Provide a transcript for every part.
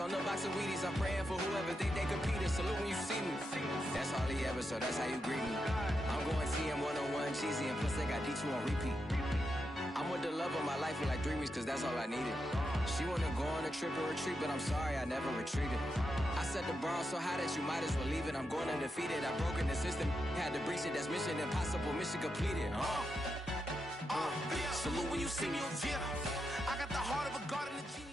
on the box of Wheaties. I'm praying for whoever think they competed. Salute when you see me. That's all he ever, so that's how you greet me. I'm going TM 101 cheesy, and plus they got D2 on repeat. I'm with the love of my life for like 3 weeks, cause that's all I needed. She wanna go on a trip or retreat, but I'm sorry, I never retreated. I set the bar so high that you might as well leave it. I'm going undefeated, I've broken the system. Had to breach it, that's mission impossible, mission completed. Salute when you see me, yeah. I got the heart of a god and a genie.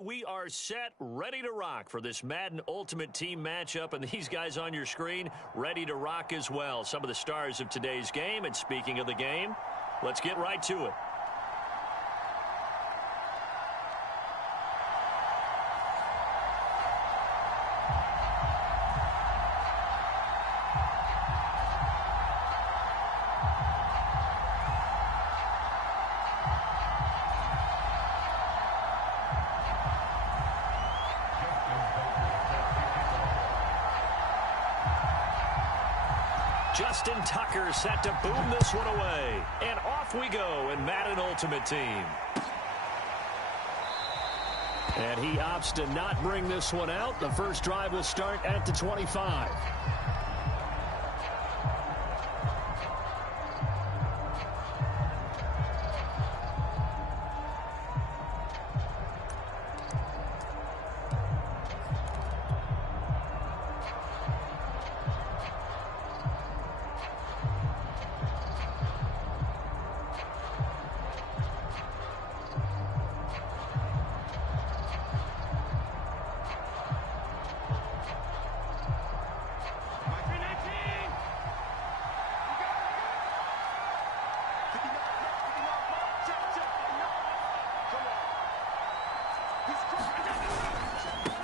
We are set, ready to rock for this Madden Ultimate Team matchup, and these guys on your screen ready to rock as well. Some of the stars of today's game, and speaking of the game, let's get right to it. Justin Tucker set to boom this one away. And off we go in Madden Ultimate Team. And he opts to not bring this one out. The first drive will start at the 25.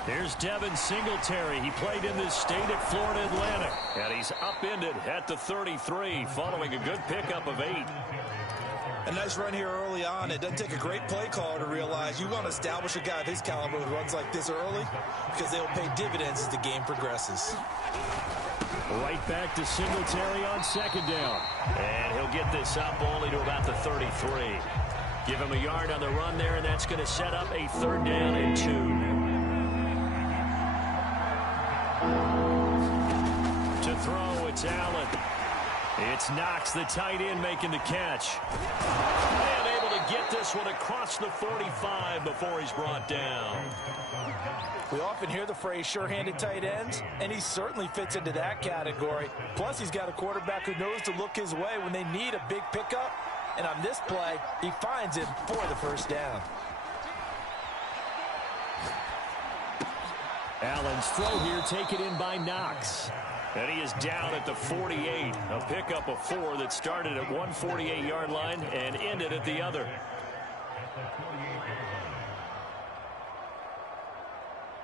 Here's Devin Singletary. He played in this state at Florida Atlantic. And he's upended at the 33 following a good pickup of 8. A nice run here early on. It doesn't take a great play caller to realize you want to establish a guy of his caliber who runs like this early because they'll pay dividends as the game progresses. Right back to Singletary on second down. And he'll get this up only to about the 33. Give him a yard on the run there, and that's going to set up a 3rd down and 2. To throw, it's Allen. It's Knox, the tight end, making the catch. And able to get this one across the 45 before he's brought down. We often hear the phrase sure-handed tight ends, and he certainly fits into that category. Plus, he's got a quarterback who knows to look his way when they need a big pickup. And on this play, he finds him for the 1st down. Allen's throw here taken in by Knox. And he is down at the 48. A pickup of 4 that started at 148-yard line and ended at the other.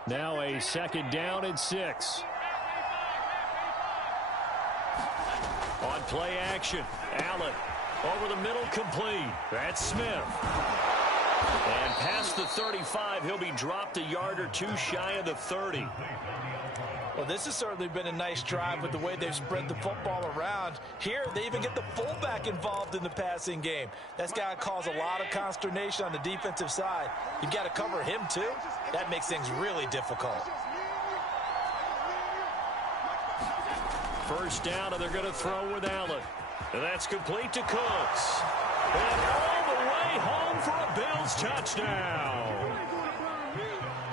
Now a 2nd down and 6. On play action, Allen over the middle, complete. That's Smith. And past the 35, he'll be dropped a yard or 2 shy of the 30. Well, this has certainly been a nice drive with the way they've spread the football around. Here, they even get the fullback involved in the passing game. That's got to cause a lot of consternation on the defensive side. You've got to cover him, too. That makes things really difficult. 1st down, and they're going to throw with Allen. And that's complete to Cooks. And all the way home for a Bills touchdown.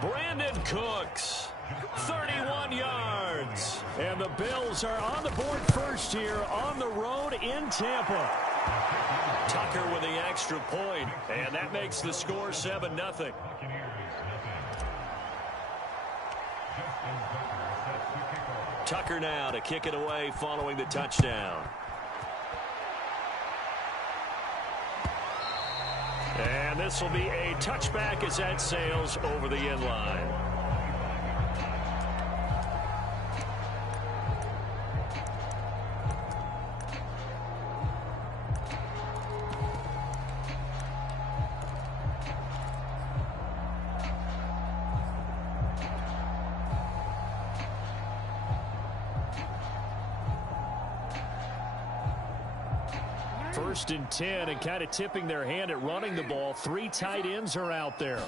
Brandon Cooks, 31 yards. And the Bills are on the board first here on the road in Tampa. Tucker with the extra point, and that makes the score 7-0. Tucker now to kick it away following the touchdown. And this will be a touchback as that sails over the end line. First and 10, and kind of tipping their hand at running the ball. 3 tight ends are out there.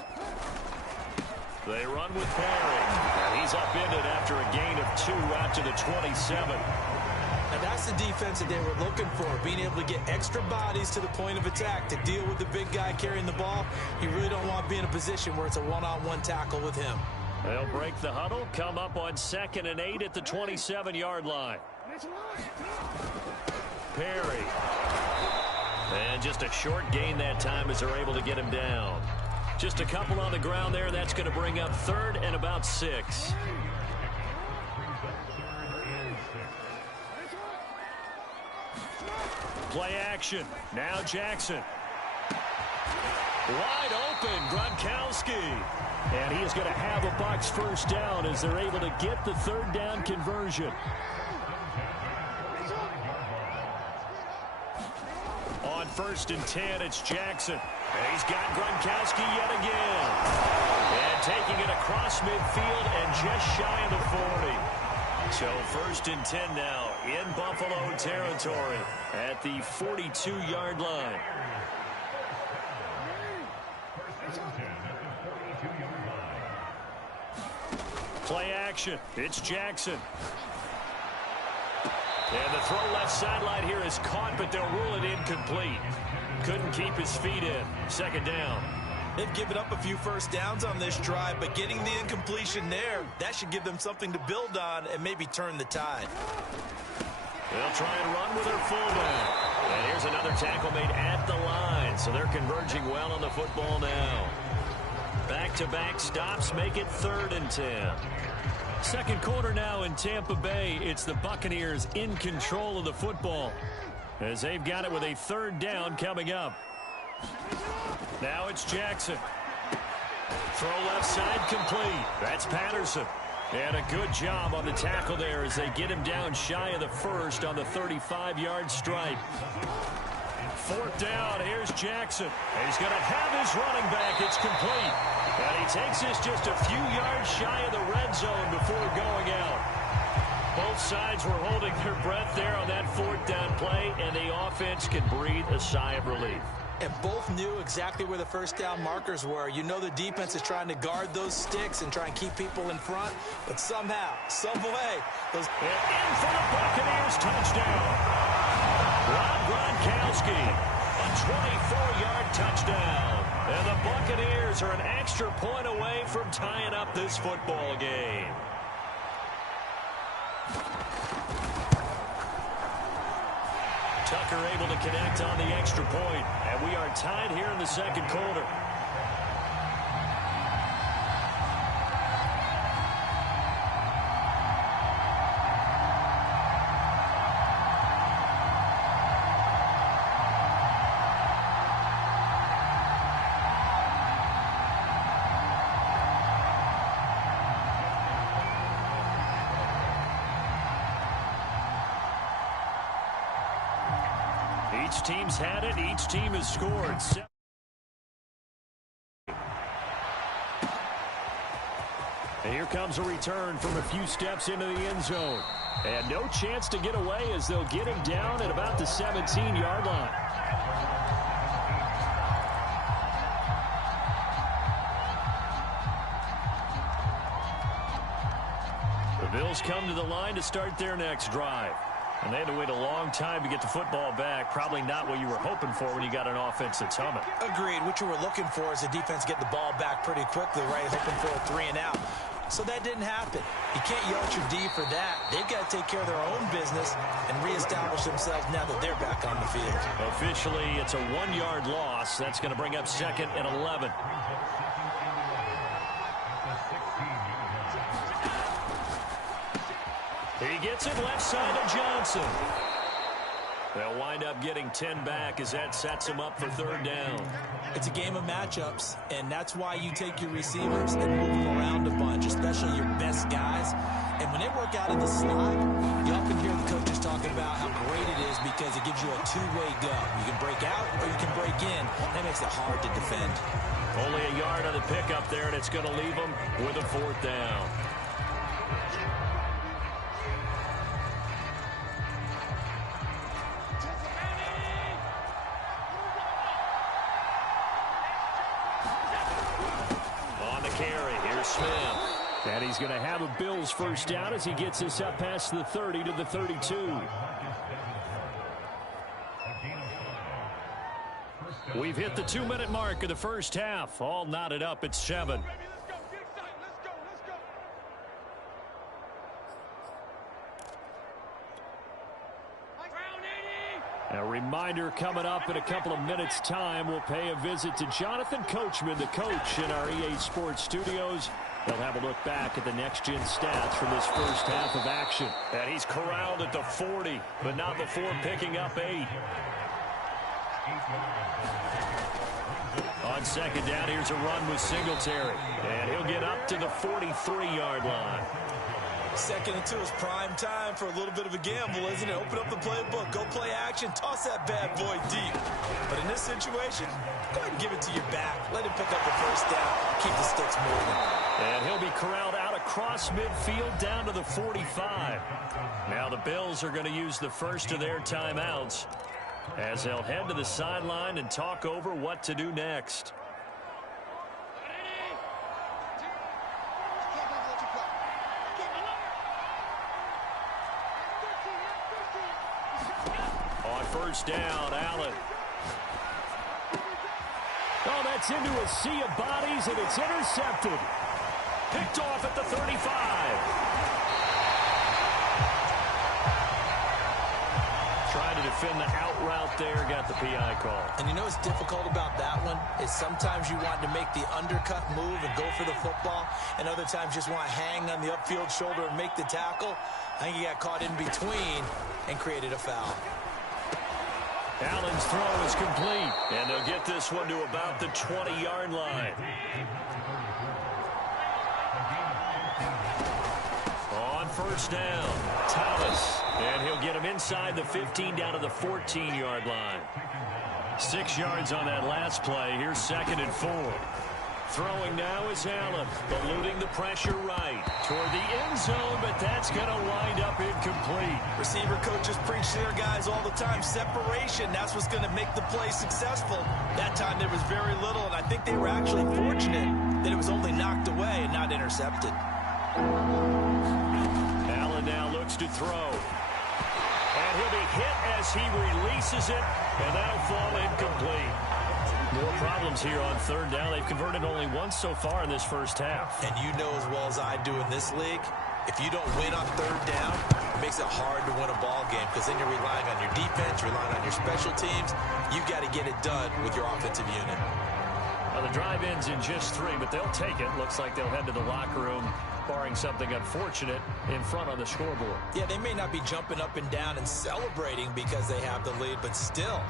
They run with Perry. And he's upended after a gain of 2 out to the 27. And that's the defense that they were looking for, being able to get extra bodies to the point of attack to deal with the big guy carrying the ball. You really don't want to be in a position where it's a one-on-one tackle with him. They'll break the huddle, come up on 2nd and 8 at the 27-yard line. Perry. And just a short gain that time as they're able to get him down. Just a couple on the ground there. That's going to bring up 3rd and about 6. Play action. Now Jackson. Wide open, Gronkowski. And he is going to have a Bucs first down as they're able to get the 3rd down conversion. On 1st and 10, it's Jackson. And he's got Gronkowski yet again. And taking it across midfield and just shy of the 40. So 1st and 10 now in Buffalo territory at the 42-yard line. Play action. It's Jackson. And the throw left sideline here is caught, but they'll rule it incomplete. Couldn't keep his feet in. 2nd down. They've given up a few first downs on this drive, but getting the incompletion there, that should give them something to build on and maybe turn the tide. They'll try and run with their fullback. And here's another tackle made at the line, so they're converging well on the football now. Back-to-back stops make it 3rd and 10. Second quarter now in Tampa Bay. It's the Buccaneers in control of the football as they've got it with a 3rd down coming up. Now it's Jackson. Throw left side complete. That's Patterson. And a good job on the tackle there as they get him down shy of the 1st on the 35-yard stripe. 4th down. Here's Jackson. And he's going to have his running back. It's complete. And he takes this just a few yards shy of the red zone before going out. Both sides were holding their breath there on that 4th down play, and the offense can breathe a sigh of relief. And both knew exactly where the first down markers were. You know the defense is trying to guard those sticks and try and keep people in front, but somehow, some way, those... And in for the Buccaneers touchdown. Rob Gronkowski, a 24-yard touchdown. And the Buccaneers are an extra point away from tying up this football game. Tucker able to connect on the extra point, and we are tied here in the second quarter. Each team's had it. Each team has scored. And here comes a return from a few steps into the end zone. And no chance to get away as they'll get him down at about the 17-yard line. The Bills come to the line to start their next drive. And they had to wait a long time to get the football back. Probably not what you were hoping for when you got an offense that's humming. Agreed. What you were looking for is the defense get the ball back pretty quickly, right? Hoping for a 3 and out. So that didn't happen. You can't yell at your D for that. They've got to take care of their own business and reestablish themselves now that they're back on the field. Officially, it's a 1-yard loss. That's going to bring up 2nd and 11. He gets it left side of Johnson. They'll wind up getting 10 back as that sets him up for 3rd down. It's a game of matchups, and that's why you take your receivers and move them around a bunch, especially your best guys. And when they work out in the slot, you often hear the coaches talking about how great it is because it gives you a two-way go. You can break out or you can break in. That makes it hard to defend. Only a yard on the pickup there, and it's going to leave them with a 4th down. Carry. Here's Smith. And he's going to have a Bills first down as he gets us up past the 30 to the 32. We've hit the 2-minute mark of the first half. All knotted up at 7. A reminder coming up in a couple of minutes' time. We'll pay a visit to Jonathan Coachman, the coach in our EA Sports studios. They'll have a look back at the next-gen stats from this first half of action. And he's corralled at the 40, but not before picking up 8. On second down, here's a run with Singletary. And he'll get up to the 43-yard line. Second and 2 is prime time for a little bit of a gamble, isn't it? Open up the playbook, go play action, toss that bad boy deep. But in this situation, go ahead and give it to your back. Let him pick up the first down. Keep the sticks moving. And he'll be corralled out across midfield down to the 45. Now the Bills are going to use the first of their timeouts as they'll head to the sideline and talk over what to do next. On first down, Allen. Oh, that's into a sea of bodies, and it's intercepted. Picked off at the 35. Trying to defend the out route there, got the PI call. And you know what's difficult about that one is sometimes you want to make the undercut move and go for the football, and other times just want to hang on the upfield shoulder and make the tackle. I think he got caught in between and created a foul. Allen's throw is complete, and they'll get this one to about the 20-yard line. On first down, Thomas, and he'll get him inside the 15 down to the 14-yard line. 6 yards on that last play. Here's 2nd and 4. Throwing now is Allen, eluding the pressure right toward the end zone, but that's going to wind up incomplete. Receiver coaches preach to their guys all the time. Separation, that's what's going to make the play successful. That time there was very little, and I think they were actually fortunate that it was only knocked away and not intercepted. Allen now looks to throw. And he'll be hit as he releases it, and that'll fall incomplete. More problems here on third down. They've converted only once so far in this first half. And you know as well as I do in this league, if you don't win on third down, it makes it hard to win a ball game because then you're relying on your defense, relying on your special teams. You've got to get it done with your offensive unit. Well, the drive ends in just 3, but they'll take it. Looks like they'll head to the locker room, barring something unfortunate, in front on the scoreboard. Yeah, they may not be jumping up and down and celebrating because they have the lead, but still,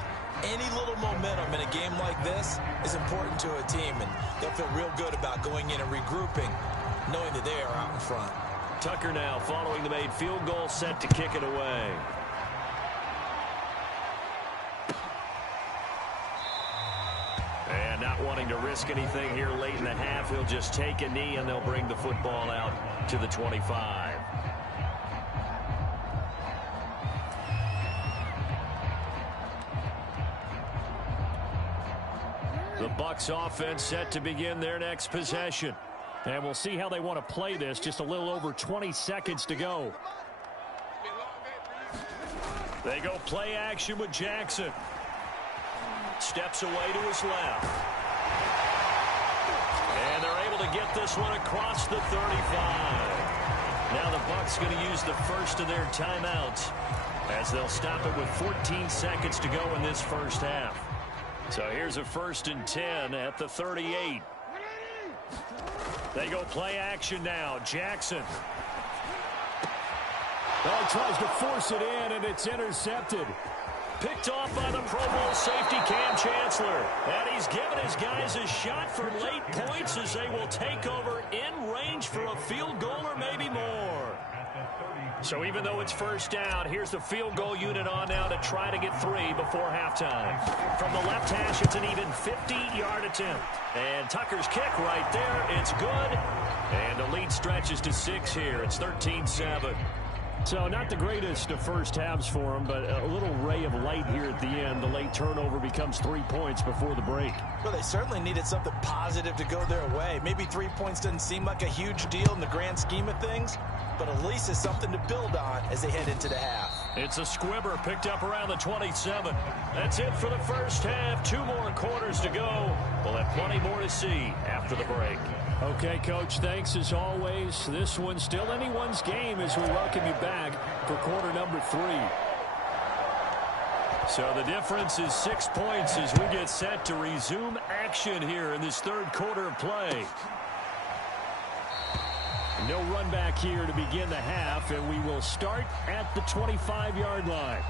any little momentum in a game like this is important to a team, and they'll feel real good about going in and regrouping, knowing that they are out in front. Tucker now following the made field goal, set to kick it away. And not wanting to risk anything here late in the half, he'll just take a knee and they'll bring the football out to the 25. The Bucs offense set to begin their next possession. And we'll see how they want to play this. Just a little over 20 seconds to go. They go play action with Jackson. Steps away to his left. And they're able to get this one across the 35. Now the Bucs going to use the first of their timeouts as they'll stop it with 14 seconds to go in this first half. So here's a 1st and 10 at the 38. They go play action now. Jackson. Oh, he tries to force it in, and it's intercepted. Picked off by the Pro Bowl safety Cam Chancellor. And he's given his guys a shot for late points as they will take over in range for a field goal or maybe more. So even though it's first down, here's the field goal unit on now to try to get 3 before halftime. From the left hash, it's an even 50-yard attempt. And Tucker's kick right there. It's good. And the lead stretches to 6 here. It's 13-7. So not the greatest of first halves for him, but a little ray of light here at the end. The late turnover becomes 3 points before the break. Well, they certainly needed something positive to go their way. Maybe 3 points doesn't seem like a huge deal in the grand scheme of things, but at least it's something to build on as they head into the half. It's a squibber picked up around the 27. That's it for the first half. 2 more quarters to go. We'll have plenty more to see after the break. Okay, Coach, thanks as always. This one's still anyone's game as we welcome you back for quarter number 3. So the difference is 6 points as we get set to resume action here in this third quarter of play. No run back here to begin the half, and we will start at the 25-yard line.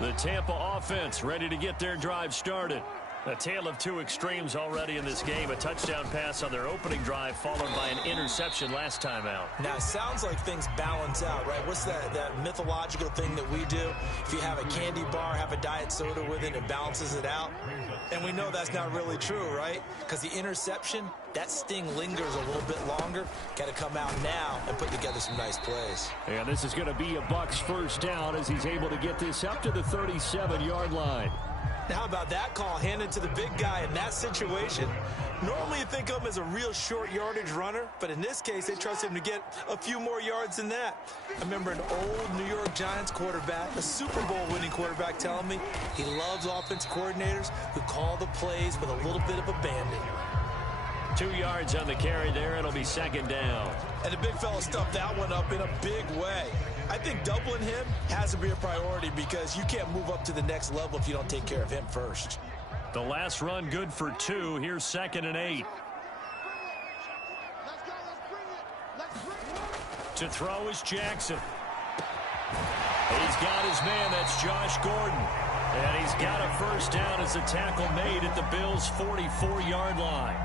The Tampa offense ready to get their drive started. A tale of 2 extremes already in this game. A touchdown pass on their opening drive followed by an interception last time out. Now, it sounds like things balance out, right? What's that mythological thing that we do? If you have a candy bar, have a diet soda with it, it balances it out. And we know that's not really true, right? Because the interception, that sting lingers a little bit longer. Got to come out now and put together some nice plays. And this is going to be a Bucs first down as he's able to get this up to the 37-yard line. Now, how about that call handed to the big guy in that situation? Normally you think of him as a real short yardage runner, but in this case they trust him to get a few more yards than that. I remember an old New York Giants quarterback, a Super Bowl winning quarterback, telling me he loves offensive coordinators who call the plays with a little bit of abandon. 2 yards on the carry there. It'll be second down. And the big fella stuffed that one up in a big way. I think doubling him has to be a priority because you can't move up to the next level if you don't take care of him first. The last run good for 2. Here's 2nd and 8. To throw is Jackson. He's got his man. That's Josh Gordon. And he's got a first down as the tackle made at the Bills' 44-yard line.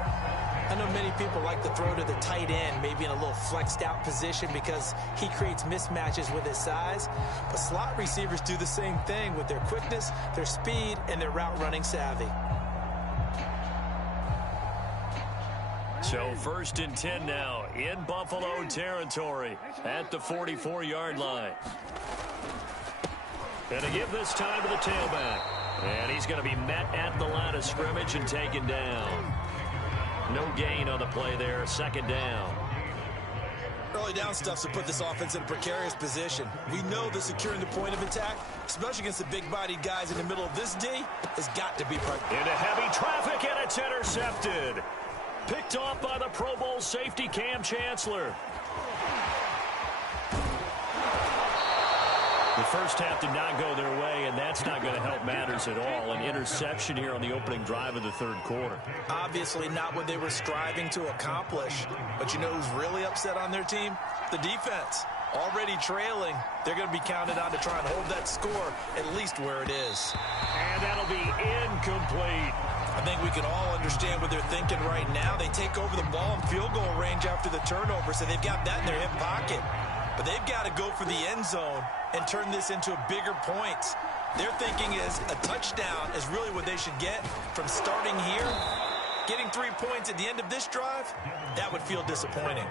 I know many people like to throw to the tight end, maybe in a little flexed out position because he creates mismatches with his size. But slot receivers do the same thing with their quickness, their speed, and their route running savvy. So 1st and 10 now in Buffalo territory at the 44-yard line. Going to give this time to the tailback. And he's going to be met at the line of scrimmage and taken down. No gain on the play there. 2nd down. Early down stuff to put this offense in a precarious position. We know that securing the point of attack, especially against the big-bodied guys in the middle of this D, has got to be into heavy traffic, and it's intercepted. Picked off by the Pro Bowl safety Cam Chancellor. The first half did not go their way, and that's not going to help matters at all. An interception here on the opening drive of the third quarter. Obviously not what they were striving to accomplish. But you know who's really upset on their team? The defense. Already trailing. They're going to be counted on to try and hold that score at least where it is. And that'll be incomplete. I think we can all understand what they're thinking right now. They take over the ball in field goal range after the turnover, so they've got that in their hip pocket. But they've got to go for the end zone and turn this into a bigger point. Their thinking is a touchdown is really what they should get from starting here. Getting 3 points at the end of this drive, that would feel disappointing.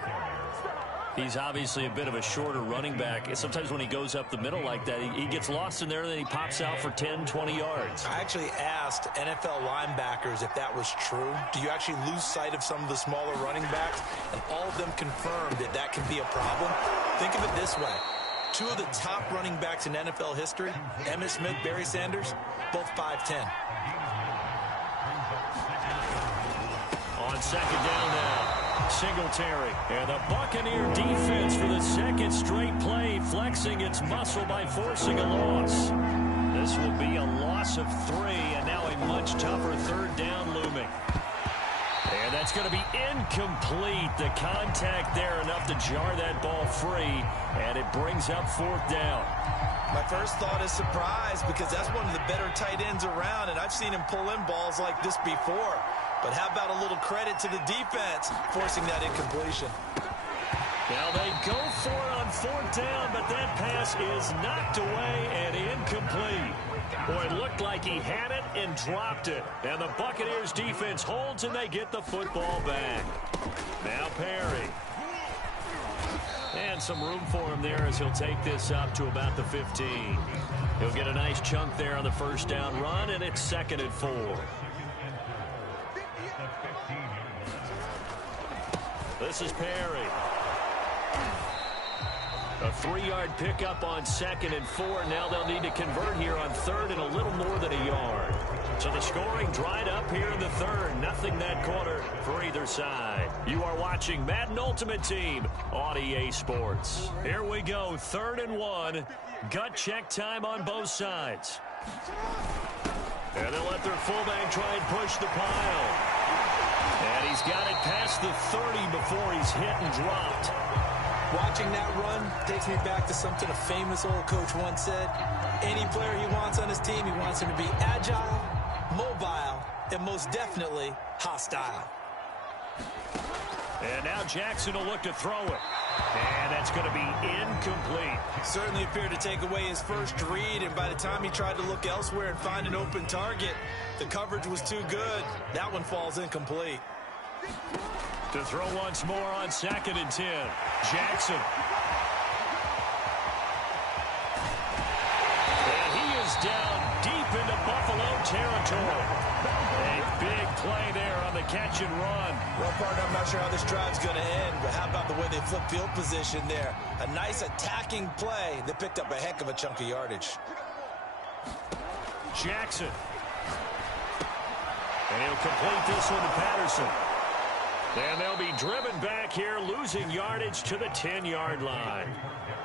He's obviously a bit of a shorter running back. Sometimes when he goes up the middle like that, he gets lost in there, and then he pops out for 10, 20 yards. I actually asked NFL linebackers if that was true. Do you actually lose sight of some of the smaller running backs? And all of them confirmed that that can be a problem. Think of it this way. 2 of the top running backs in NFL history, Emmitt Smith, Barry Sanders, both 5'10". On 2nd down now. Singletary, and the Buccaneer defense for the 2nd straight play, flexing its muscle by forcing a loss. This will be a loss of 3, and now a much tougher 3rd down looming. And that's going to be incomplete. The contact there enough to jar that ball free, and it brings up 4th down. My first thought is surprise because that's one of the better tight ends around, and I've seen him pull in balls like this before. But how about a little credit to the defense forcing that incompletion? Now they go for it on fourth down, but that pass is knocked away and incomplete. Boy, it looked like he had it and dropped it. And the Buccaneers defense holds and they get the football back. Now Perry. And some room for him there as he'll take this up to about the 15. He'll get a nice chunk there on the first down run, and it's 2nd and 4. This is Perry. A 3-yard pickup on 2nd and 4. Now they'll need to convert here on 3rd and a little more than a yard. So the scoring dried up here in the 3rd. Nothing that quarter for either side. You are watching Madden Ultimate Team on EA Sports. Here we go, 3rd and 1. Gut check time on both sides. And they'll let their fullback try and push the pile. And he's got it past the 30 before he's hit and dropped. Watching that run takes me back to something a famous old coach once said. Any player he wants on his team, he wants him to be agile, mobile, and most definitely hostile. And now Jackson will look to throw it. And that's going to be incomplete. Certainly appeared to take away his first read, and by the time he tried to look elsewhere and find an open target, the coverage was too good. That one falls incomplete. To throw once more on 2nd and 10. Jackson. And he is down deep into Buffalo territory. A big play there on the catch and run. Well, partner, I'm not sure how this drive's going to end, but how about the way they flip field position there? A nice attacking play that picked up a heck of a chunk of yardage. Jackson. And he'll complete this one to Patterson. And they'll be driven back here, losing yardage to the 10-yard line.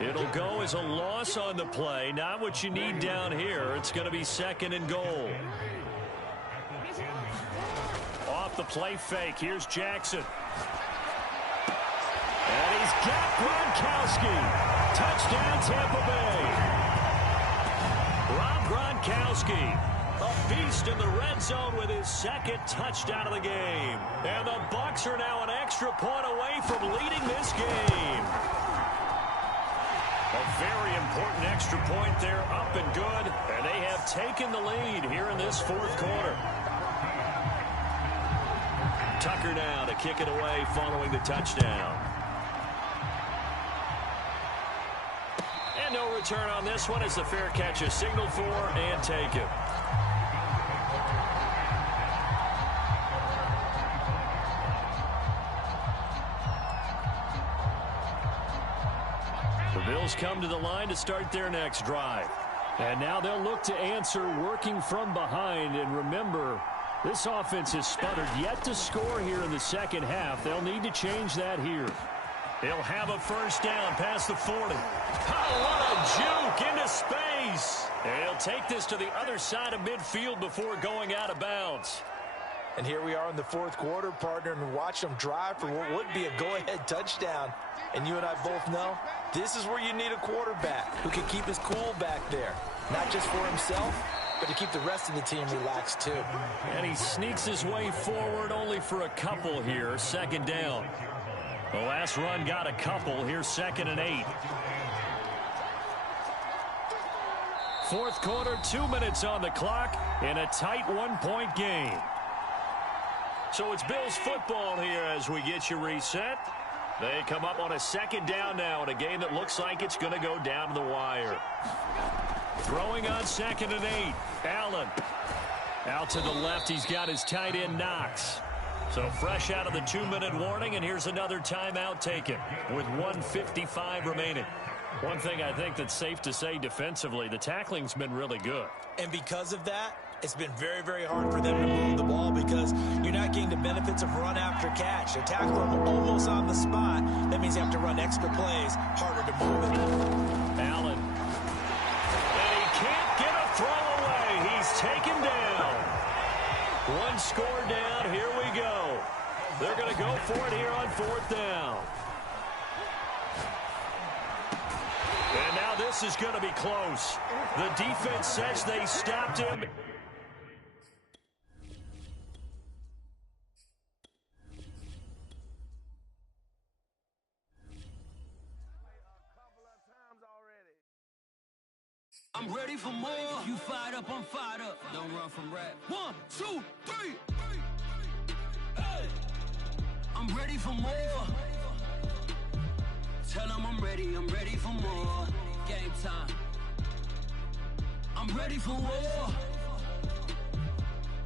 It'll go as a loss on the play. Not what you need down here. It's going to be 2nd and goal. Off the play fake. Here's Jackson. And he's got Gronkowski. Touchdown, Tampa Bay. Rob Gronkowski. A beast in the red zone with his 2nd touchdown of the game. And the Bucs are now an extra point away from leading this game. A very important extra point there, up and good. And they have taken the lead here in this 4th quarter. Tucker now to kick it away following the touchdown. And no return on this one as the fair catch is signaled for and taken. The Bills come to the line to start their next drive. And now they'll look to answer working from behind. And remember, this offense has sputtered yet to score here in the 2nd half. They'll need to change that here. He'll have a first down past the 40. Oh, what a juke into space. And he'll take this to the other side of midfield before going out of bounds. And here we are in the 4th quarter, partner, and watch them drive for what would be a go-ahead touchdown. And you and I both know this is where you need a quarterback who can keep his cool back there. Not just for himself, but to keep the rest of the team relaxed too. And he sneaks his way forward only for a couple here. 2nd down. The last run got a couple. Here's 2nd and 8. 4th quarter, 2 minutes on the clock in a tight 1-point game. So it's Bills football here as we get you reset. They come up on a 2nd down now in a game that looks like it's going to go down to the wire. Throwing on 2nd and 8. Allen. Out to the left, he's got his tight end Knox. So fresh out of the 2-minute warning, and here's another timeout taken with 1:55 remaining. One thing I think that's safe to say defensively, the tackling's been really good. And because of that, it's been very, very hard for them to move the ball because you're not getting the benefits of run after catch. They tackle them almost on the spot. That means you have to run extra plays, harder to move it. Allen. And he can't get a throw away. He's taken down. One score down. Here we go. They're going to go for it here on 4th down. And now this is going to be close. The defense says they stopped him. I'm ready for more. You fired up, I'm fired up. Don't run from rap. 1, 2, 3. Hey. I'm ready for more. Tell them I'm ready for more. Game time. I'm ready for war.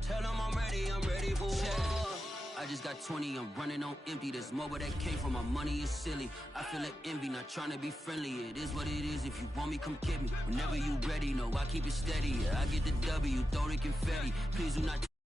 Tell them I'm ready for war. I just got 20, I'm running on empty. This mobile that came from my money is silly. I feel like envy, not trying to be friendly. It is what it is, if you want me, come get me. Whenever you ready, no, I keep it steady. Yeah, I get the W, throw the confetti. Please do not